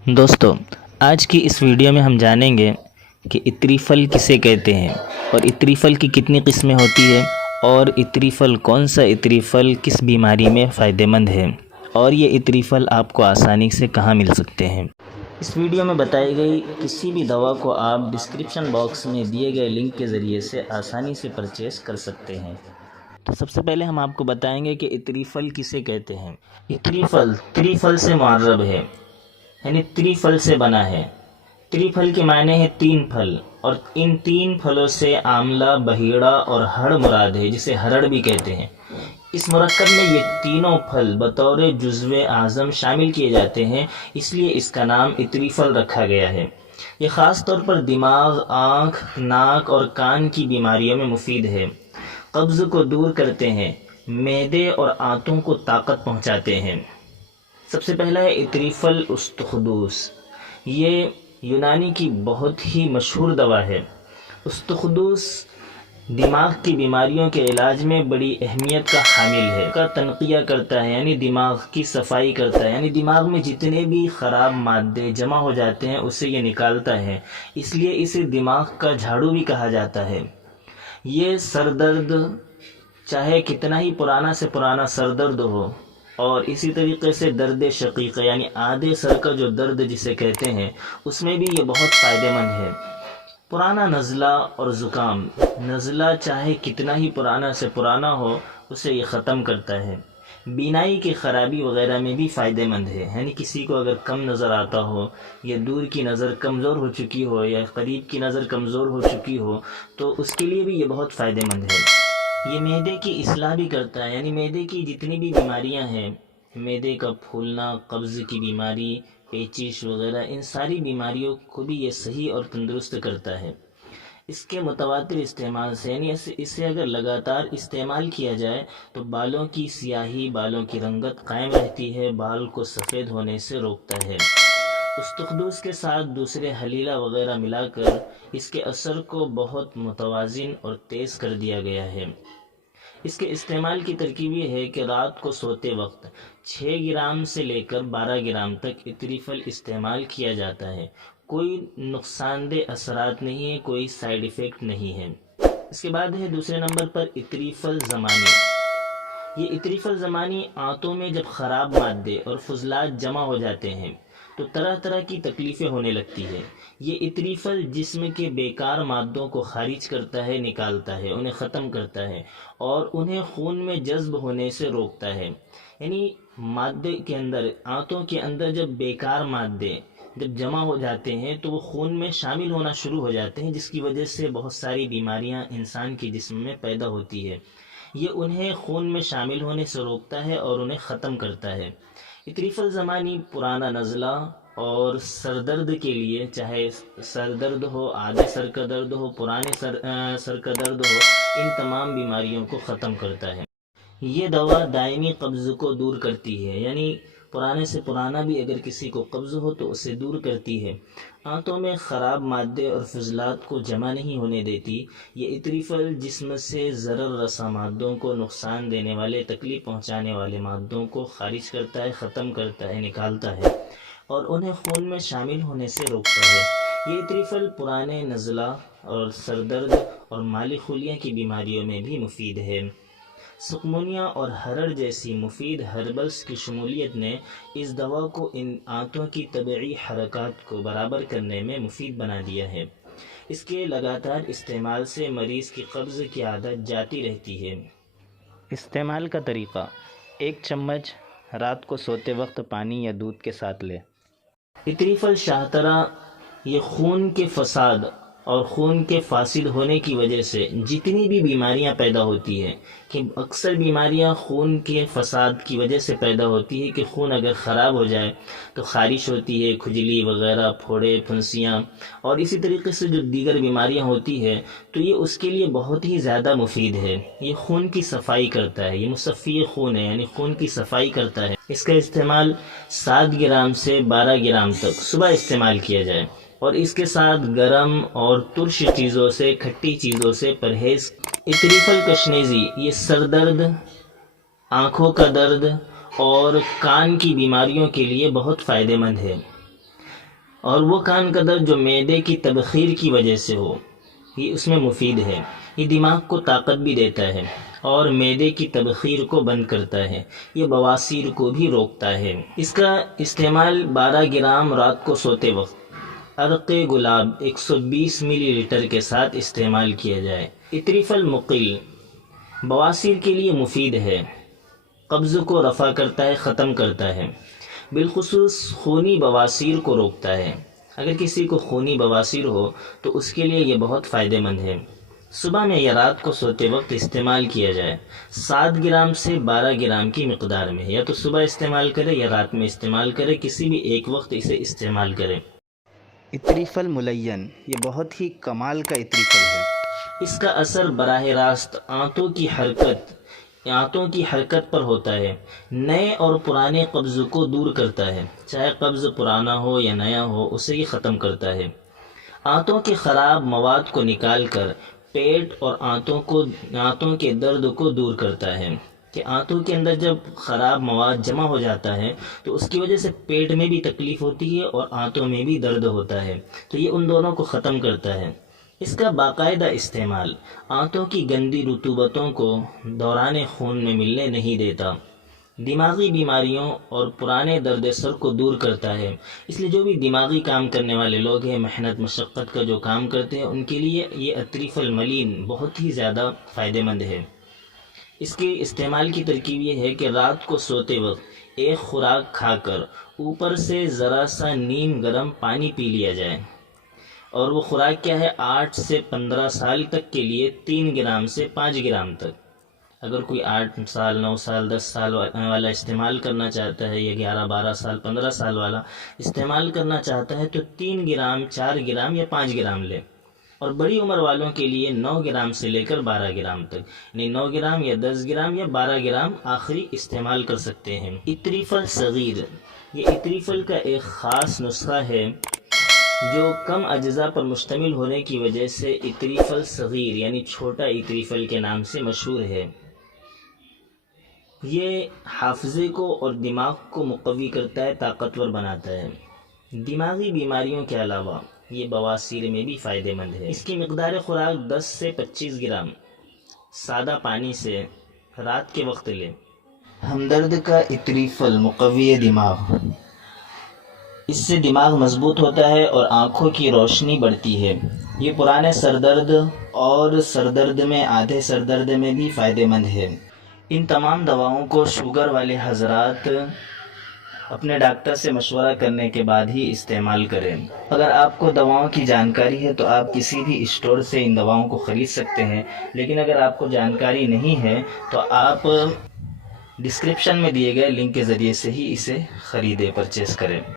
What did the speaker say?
दोस्तों, आज की इस वीडियो में हम जानेंगे कि इत्री फल किसे कहते हैं और इत्री फल की कितनी किस्में होती है और इत्री फल कौन सा इत्री फल किस बीमारी में फ़ायदेमंद है और ये इत्री फल आपको आसानी से कहाँ मिल सकते हैं। इस वीडियो में बताई गई किसी भी दवा को आप डिस्क्रिप्शन बॉक्स में दिए गए लिंक के ज़रिए से आसानी से परचेस कर सकते हैं। तो सबसे पहले हम आपको बताएंगे कि इत्री फल किसे कहते हैं। इत्री फल त्रिफल से मुअर्रब है, यानी त्रिफल से बना है। त्रिफल के मायने है तीन फल, और इन तीन फलों से आंवला, बहीड़ा और हड़ मुराद है, जिसे हरड़ भी कहते हैं। इस मुरक्कब में ये तीनों फल बतौर जुज़्वे आज़म शामिल किए जाते हैं, इसलिए इसका नाम इत्री फल रखा गया है। ये ख़ास तौर पर दिमाग, आँख, नाक और कान की बीमारियों में मुफीद है। कब्ज़ को दूर करते हैं, मैदे और आंतों को ताकत पहुँचाते हैं। सबसे पहला है इत्री फल उस्तुखदूस। ये यूनानी की बहुत ही मशहूर दवा है। उस्तुखदूस दिमाग की बीमारियों के इलाज में बड़ी अहमियत का हामिल है। का तनकिया करता है, यानी दिमाग की सफाई करता है, यानी दिमाग में जितने भी ख़राब मादे जमा हो जाते हैं उसे ये निकालता है, इसलिए इसे दिमाग का झाड़ू भी कहा जाता है। ये सर दर्द, चाहे कितना ही पुराना से पुराना सर दर्द हो, और इसी तरीके से दर्द शकीक यानी आधे सर का जो दर्द जिसे कहते हैं, उसमें भी ये बहुत फ़ायदेमंद है। पुराना नज़ला और ज़ुकाम, नज़ला चाहे कितना ही पुराना से पुराना हो उसे ये ख़त्म करता है। बीनाई की ख़राबी वग़ैरह में भी फ़ायदेमंद है, यानी किसी को अगर कम नज़र आता हो या दूर की नज़र कमज़ोर हो चुकी हो या करीब की नज़र कमज़ोर हो चुकी हो, तो उसके लिए भी ये बहुत फ़ायदेमंद है। ये मैदे की इस्लाह भी करता है, यानी मैदे की जितनी भी बीमारियां हैं, मैदे का फूलना, कब्ज़ की बीमारी, पेचिश वगैरह, इन सारी बीमारियों को भी ये सही और तंदुरुस्त करता है। इसके मुतवातिर इस्तेमाल से, यानी इसे अगर लगातार इस्तेमाल किया जाए तो बालों की सियाही, बालों की रंगत कायम रहती है, बाल को सफ़ेद होने से रोकता है। उस्तुखदूस के साथ दूसरे हलीला वगैरह मिलाकर इसके असर को बहुत मुतवाज़िन और तेज़ कर दिया गया है। इसके इस्तेमाल की तरकीब ये है कि रात को सोते वक्त 6 ग्राम से लेकर 12 ग्राम तक इत्री फल इस्तेमाल किया जाता है। कोई नुकसानदेह असरात नहीं है, कोई साइड इफ़ेक्ट नहीं है। इसके बाद है दूसरे नंबर पर इत्री फल ज़मानी। ये इत्री फल ज़मानी आंतों में जब ख़राब मादे और फुजलात जमा हो जाते हैं तो तरह तरह की तकलीफ़ें होने लगती है। ये इत्री फल जिस्म के बेकार मादों को खारिज करता है, निकालता है, उन्हें ख़त्म करता है और उन्हें खून में जज्ब होने से रोकता है। यानी मादे के अंदर, आंतों के अंदर जब बेकार मादे जब जमा हो जाते हैं तो वो खून में शामिल होना शुरू हो जाते हैं, जिसकी वजह से बहुत सारी बीमारियां इंसान के जिस्म में पैदा होती है। ये उन्हें खून में शामिल होने से रोकता है और उन्हें ख़त्म करता है। इत्री फल ज़मानी पुराना नज़ला और सर दर्द के लिए, चाहे सर दर्द हो, आधे सर का दर्द हो, पुराने सर का दर्द हो, इन तमाम बीमारियों को ख़त्म करता है। ये दवा दायमी कब्ज़ को दूर करती है, यानी पुराने से पुराना भी अगर किसी को कब्ज़ हो तो उसे दूर करती है। आंतों में ख़राब मादे और फजलात को जमा नहीं होने देती। ये इत्री फल जिस्म से ज़रर रसा मादों को, नुकसान देने वाले, तकलीफ़ पहुँचाने वाले मादों को खारिज करता है, ख़त्म करता है, निकालता है और उन्हें खून में शामिल होने से रोकता है। ये इत्री फल पुराने नज़ला और सरदर्द और माली खुलिया की बीमारियों में भी मुफीद है। सुकमुनिया और हरड़ जैसी मुफीद हर्बल्स की शमूलियत ने इस दवा को इन आंतों की तबीई हरकत को बराबर करने में मुफीद बना दिया है। इसके लगातार इस्तेमाल से मरीज़ की कब्ज़ की आदत जाती रहती है। इस्तेमाल का तरीक़ा: 1 चम्मच रात को सोते वक्त पानी या दूध के साथ लें। इत्री फल शाहतरा ये खून के फसाद और खून के फासिद होने की वजह से जितनी भी बीमारियां पैदा होती हैं, कि अक्सर बीमारियां खून के फसाद की वजह से पैदा होती है कि खून अगर ख़राब हो जाए तो ख़ारिश होती है, खुजली वगैरह, फोड़े, फुंसियाँ और इसी तरीके से जो दीगर बीमारियां होती है, तो ये उसके लिए बहुत ही ज़्यादा मुफीद है। ये खून की सफाई करता है, ये मुसफ़ी खून है, यानी खून की सफाई करता है। इसका इस्तेमाल 7 ग्राम से 12 ग्राम तक सुबह इस्तेमाल किया जाए और इसके साथ गरम और तुर्श चीज़ों से, खट्टी चीज़ों से परहेज़। इत्री फल कशनेज़ी ये सर दर्द, आँखों का दर्द और कान की बीमारियों के लिए बहुत फ़ायदेमंद है। اور وہ کان کا درد جو معدے کی تبخیر کی وجہ سے ہو، یہ اس میں مفید ہے۔ یہ دماغ کو طاقت بھی دیتا ہے اور معدے کی تبخیر کو بند کرتا ہے۔ یہ بواسیر کو بھی روکتا ہے۔ اس کا استعمال 12 گرام رات کو سوتے وقت عرق گلاب 120 ملی لیٹر کے ساتھ استعمال کیا جائے۔ اطریف المقل بواسیر کے لیے مفید ہے، قبض کو رفع کرتا ہے، ختم کرتا ہے، بالخصوص خونی بواسیر کو روکتا ہے۔ اگر کسی کو خونی بواسیر ہو تو اس کے لیے یہ بہت فائدہ مند ہے۔ صبح میں یا رات کو سوتے وقت استعمال کیا جائے۔ 7 گرام سے 12 گرام کی مقدار میں، یا تو صبح استعمال کرے یا رات میں استعمال کرے، کسی بھی ایک وقت اسے استعمال کرے۔ اطریف الملین، یہ بہت ہی کمال کا اطریفل ہے۔ اس کا اثر براہ راست آنتوں کی حرکت پر ہوتا ہے۔ نئے اور پرانے قبض کو دور کرتا ہے، چاہے قبض پرانا ہو یا نیا ہو، اسے یہ ختم کرتا ہے۔ آنتوں کے خراب مواد کو نکال کر پیٹ اور آنتوں کے درد کو دور کرتا ہے، کہ آنتوں کے اندر جب خراب مواد جمع ہو جاتا ہے تو اس کی وجہ سے پیٹ میں بھی تکلیف ہوتی ہے اور آنتوں میں بھی درد ہوتا ہے، تو یہ ان دونوں کو ختم کرتا ہے۔ اس کا باقاعدہ استعمال آنتوں کی گندی رطوبتوں کو دوران خون میں ملنے نہیں دیتا، دماغی بیماریوں اور پرانے درد سر کو دور کرتا ہے۔ اس لیے جو بھی دماغی کام کرنے والے لوگ ہیں، محنت مشقت کا جو کام کرتے ہیں، ان کے لیے یہ اطریف الملین بہت ہی زیادہ فائدہ مند ہے۔ اس کے استعمال کی ترکیب یہ ہے کہ رات کو سوتے وقت ایک خوراک کھا کر اوپر سے ذرا سا نیم گرم پانی پی لیا جائے، اور وہ خوراک کیا ہے؟ 8 سے 15 سال تک کے لیے 3 گرام سے 5 گرام تک۔ اگر کوئی 8 سال 9 سال 10 سال والا استعمال کرنا چاہتا ہے، یا 11 12 سال 15 سال والا استعمال کرنا چاہتا ہے، تو 3 گرام 4 گرام یا 5 گرام لے۔ اور بڑی عمر والوں کے لیے 9 گرام سے لے کر 12 گرام تک، یعنی 9 گرام یا 10 گرام یا 12 گرام آخری استعمال کر سکتے ہیں۔ اطریفل صغیر، یہ اطریفل کا ایک خاص نسخہ ہے جو کم اجزاء پر مشتمل ہونے کی وجہ سے اطریفل صغیر یعنی چھوٹا اطریفل کے نام سے مشہور ہے۔ یہ حافظے کو اور دماغ کو مقوی کرتا ہے، طاقتور بناتا ہے۔ دماغی بیماریوں کے علاوہ یہ بواسیر میں بھی فائدہ مند ہے۔ اس کی مقدار خوراک 10 سے 25 گرام سادہ پانی سے رات کے وقت لیں۔ ہمدرد کا اطریفل مقوی دماغ، اس سے دماغ مضبوط ہوتا ہے اور آنکھوں کی روشنی بڑھتی ہے۔ یہ پرانے سردرد اور سردرد میں آدھے سردرد میں بھی فائدہ مند ہے۔ ان تمام دواؤں کو شوگر والے حضرات اپنے ڈاکٹر سے مشورہ کرنے کے بعد ہی استعمال کریں۔ اگر آپ کو دواؤں کی جانکاری ہے تو آپ کسی بھی اسٹور سے ان دواؤں کو خرید سکتے ہیں، لیکن اگر آپ کو جانکاری نہیں ہے تو آپ ڈسکرپشن میں دیے گئے لنک کے ذریعے سے ہی اسے خریدیں، پرچیز کریں۔